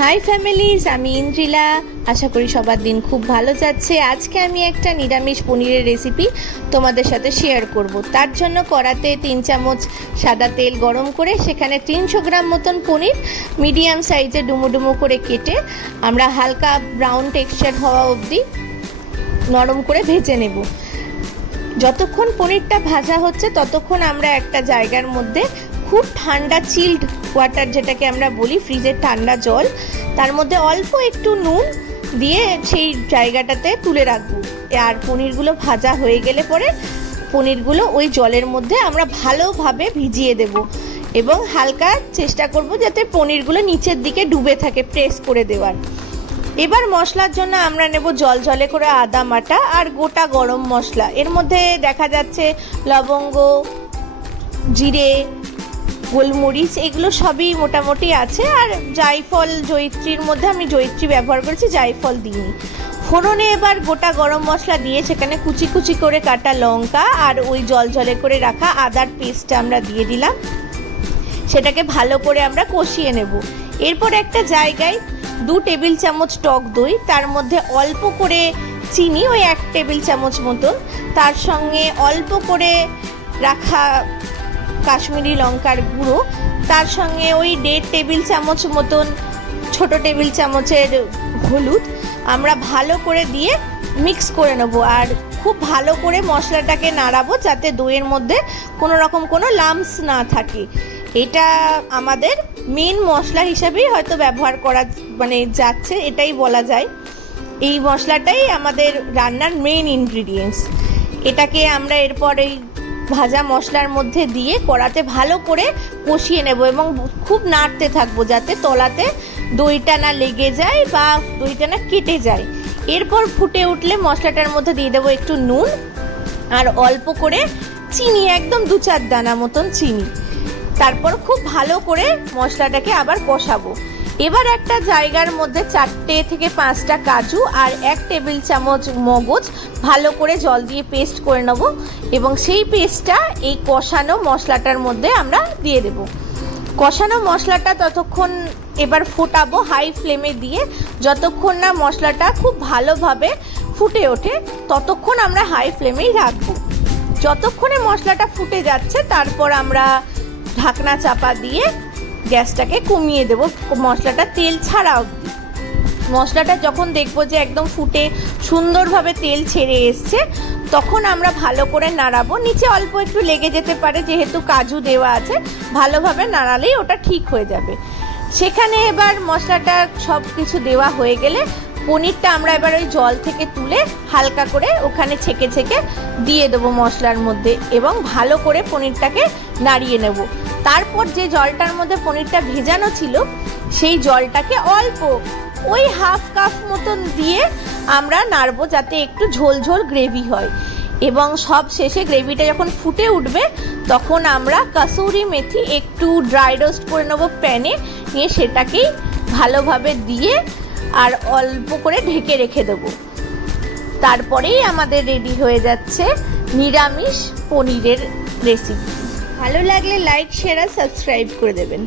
High families, আমি ইন্দ্রিলা। আশা করি সবার দিন খুব ভালো যাচ্ছে। আজকে আমি একটা নিরামিষ পনিরের রেসিপি তোমাদের সাথে শেয়ার করব। তার জন্য কড়াতে 3 চামচ সাদা তেল গরম করে সেখানে 300 গ্রাম মতন পনির মিডিয়াম সাইজে ডুমো ডুমো করে কেটে আমরা হালকা ব্রাউন টেক্সচার হওয়া অবধি নরম করে ভেজে নেব। যতক্ষণ পনিরটা ভাজা হচ্ছে ততক্ষণ আমরা একটা জায়গার মধ্যে খুব ঠান্ডা চিল্ড ওয়াটার, যেটাকে আমরা বলি ফ্রিজের ঠান্ডা জল, তার মধ্যে অল্প একটু নুন দিয়ে সেই জায়গাটাতে তুলে রাখবো। আর পনিরগুলো ভাজা হয়ে গেলে পরে পনিরগুলো ওই জলের মধ্যে আমরা ভালোভাবে ভিজিয়ে দেব এবং হালকা চেষ্টা করব যাতে পনিরগুলো নিচের দিকে ডুবে থাকে, প্রেস করে দেওয়ার। এবার মশলার জন্য আমরা নেব জলে করে আদা বাটা আর গোটা গরম মশলা। এর মধ্যে দেখা যাচ্ছে লবঙ্গ, জিরে, গোলমরিচ, এগুলো সবই মোটামুটি আছে। আর জায়ফল, জয়িত্রীর মধ্যে আমি জয়িত্রী ব্যবহার করেছি, জায়ফল দিইনি। ফোড়নে এবার গোটা গরম মশলা দিয়ে সেখানে কুচি কুচি করে কাটা লঙ্কা আর ওই জলে করে রাখা আদার পেস্টটা আমরা দিয়ে দিলাম। সেটাকে ভালো করে আমরা কষিয়ে নেব। এরপর একটা জায়গায় 2 টেবিল চামচ টক দই, তার মধ্যে অল্প করে চিনি, ওই 1 টেবিল চামচ মতন, তার সঙ্গে অল্প করে রাখা কাশ্মীরি লঙ্কার গুঁড়ো, তার সঙ্গে ওই 1.5 টেবিল চামচ মতন ছোট টেবিল চামচের হলুদ আমরা ভালো করে দিয়ে মিক্স করে নেবো। আর খুব ভালো করে মশলাটাকে নাড়াবো যাতে দইয়ের মধ্যে কোনো রকম কোনো লাম্পস না থাকে। এটা আমাদের মেন মশলা হিসাবেই হয়তো ব্যবহার করা যাচ্ছে, এটাই বলা যায়। এই মশলাটাই আমাদের রান্নার মেন ইনগ্রিডিয়েন্টস। এটাকে আমরা এরপর এই ভাজা মশলার মধ্যে দিয়ে কড়াতে ভালো করে কষিয়ে নেব এবং খুব নাড়তে থাকবো যাতে তলাতে দইটা না লেগে যায় বা দইটা না কেটে যায়। এরপর ফুটে উঠলে মশলাটার মধ্যে দিয়ে দেবো একটু নুন আর অল্প করে চিনি, একদম 2-4 দানা মতন চিনি। তারপর খুব ভালো করে মশলাটাকে আবার কষাবো। এবার একটা জায়গার মধ্যে 4 থেকে 5টা কাজু আর 1 টেবিল চামচ মগজ ভালো করে জল দিয়ে পেস্ট করে নেব এবং সেই পেস্টটা এই কষানো মশলাটার মধ্যে আমরা দিয়ে দেব। কষানো মশলাটা ততক্ষণ এবার ফোটাবো হাই ফ্লেমে দিয়ে, যতক্ষণ না মশলাটা খুব ভালোভাবে ফুটে ওঠে ততক্ষণ আমরা হাই ফ্লেমেই রাখবো। যতক্ষণে মশলাটা ফুটে যাচ্ছে তারপর আমরা ঢাকনা চাপা দিয়ে গ্যাসটাকে কমিয়ে দেব মশলাটা তেল ছাড়া অবধি। মশলাটা যখন দেখবো যে একদম ফুটে সুন্দরভাবে তেল ছেড়ে এসছে তখন আমরা ভালো করে নাড়াবো। নিচে অল্প একটু লেগে যেতে পারে যেহেতু কাজু দেওয়া আছে, ভালোভাবে নাড়ালেই ওটা ঠিক হয়ে যাবে। সেখানে এবার মশলাটা সব কিছু দেওয়া হয়ে গেলে পনিরটা আমরা এবার ওই জল থেকে তুলে হালকা করে ওখানে ছেঁকে ছেঁকে দিয়ে দেবো মশলার মধ্যে এবং ভালো করে পনিরটাকে নাড়িয়ে নেব। তারপর যে জলটার মধ্যে পনিরটা ভেজানো ছিল সেই জলটাকে অল্প ওই হাফ কাপ মতন দিয়ে আমরা নাড়বো যাতে একটু ঝোল ঝোল গ্রেভি হয়। এবং সব শেষে গ্রেভিটা যখন ফুটে উঠবে তখন আমরা কাসুরি মেথি একটু ড্রাই রোস্ট করে নেবো প্যানে, নিয়ে সেটাকেই ভালোভাবে দিয়ে আর অল্প করে ঢেকে রেখে দেবো। তারপরেই আমাদের রেডি হয়ে যাচ্ছে নিরামিষ পনিরের রেসিপি। ভালো লাগলে লাইক, শেয়ার আর সাবস্ক্রাইব করে দেবেন।